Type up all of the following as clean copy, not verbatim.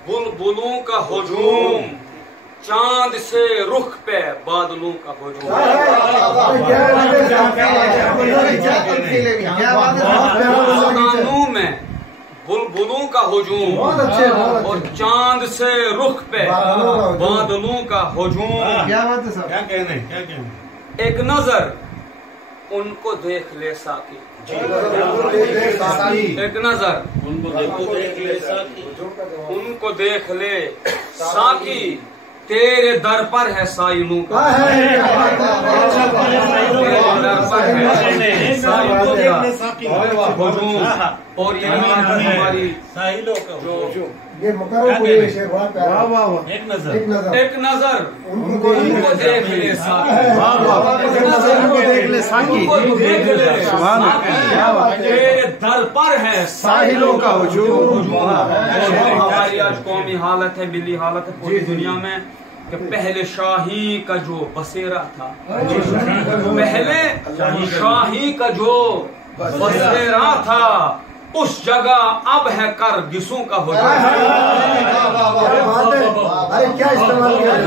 बुलबुलों का हुजूम, चांद से रुख पे बादलों का हुजूम। आसमानों में बुलबुलों का हुजूम और चांद से रुख पे बादलों का हुजूम। क्या बात है सर? क्या कहना है, क्या कहना है? एक नजर उनको देख ले साकी, एक नजर उनको देखो, देख ले साकी, उनको देख ले साकी, तेरे दर पर है साइलों का, तेरे दर पर है साइलों का हुजूम। और ये हमारी साहिलों का जो ये मुकर्रम हुई है शेर, बहुत प्यारा। वाह वाह, एक नजर, एक नजर उनको देख ले साकी, एक नजर उनको देख ले साकी, उनको देख ले सुभान अल्लाह, तेरे दर पर है साहिलों का हुजूम। हमारी आज कौमी हालत है, मिली हालत है पूरी दुनिया में कि पहले शाही का जो बसेरा था, पहले शाही का जो बसेरा था, उस जगह अब है कर गिसों का हुजूम। अरे क्या इस्तेमाल किया है?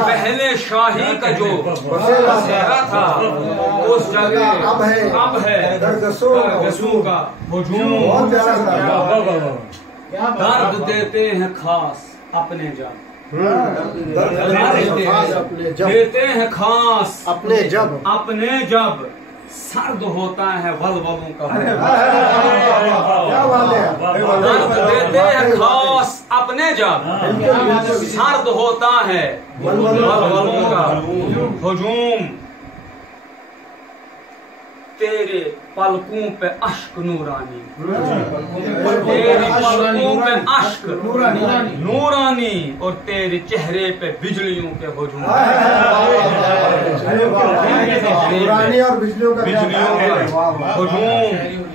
पहले शाही का जो बसेरा था, उस जगह अब है गसों का हुजूम। दर्द देते हैं खास अपने जब, देते हैं खास अपने जब सर्द होता है वलवलों का हुजूम। क्या बात है? दर्द देते हैं खास अपने जब सर्द होता है वलवलों का हुजूम। तेरे पलकों पे अश्क नूरानी, तेरे पलकों पे अश्क नूरानी, और तेरे चेहरे पे बिजलियों के हुजूम। नूरानी और बिजलियों का हुजूम।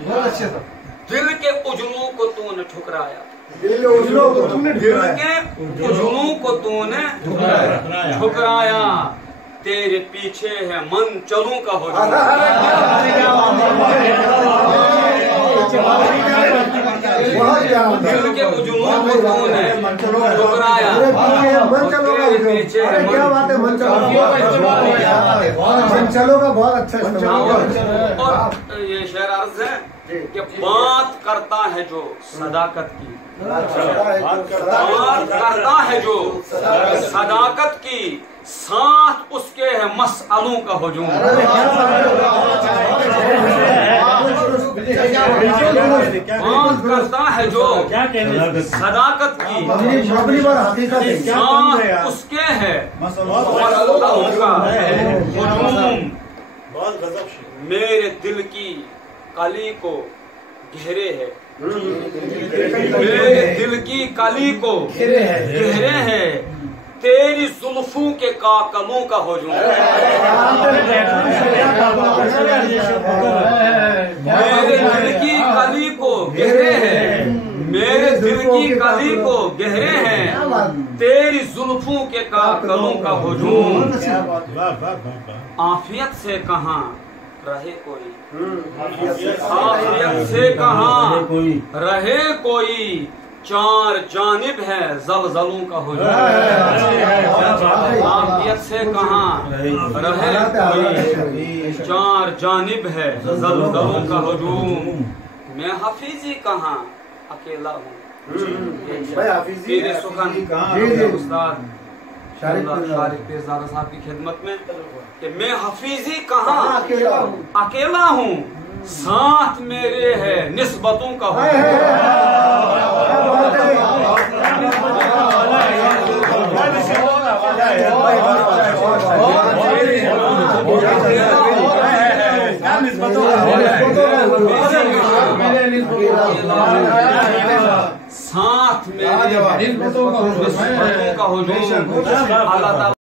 बहुत अच्छे सर। दिल के उजलों को तूने ठुकराया, दिल के उजलों को तुमने दिल के उजलों को तूने ठुकराया, तेरे पीछे है मन चलों का हुजूम। दिल के उजलों को तूने ठुकराया, तेरे पीछे है क्या बात है? मनचलों का बहुत अच्छा इस्तेमाल। और ये शेर अर्ज है कि बात करता है जो सदाकत की, बात करता है जो सदाकत की, साथ उसके है मसअलों का हुजूम। बात करता है जो सदाकत की, साथ उसके है मसअलों का हुजूम। मेरे दिल की कली को घेरे है, मेरे दिल की कली को घेरे है, तेरी जुल्फों के काकलों का हुजूम। मेरे दिल की कली को घेरे है, मेरे दिल की कली को गहरे हैं, तेरी जुल्फों के काकलों का हुजूम। आफियत से कहाँ रहे कोई, आफियत से कहाँ रहे कोई, चार जानिब है जलजलों का हुजूम। आफियत से कहाँ रहे कोई, चार जानिब है जलजलों का हुजूम। मैं हफीजी कहाँ अकेला हूँ, तेरे सुखन उस्ताद शारिक पेज़ादा साहब की खिदमत में कि मैं हफीजी कहाँ अकेला हूँ, साथ मेरे है निस्बतों का साथ मेरे निस्बतों का हुजूम। अल्लाह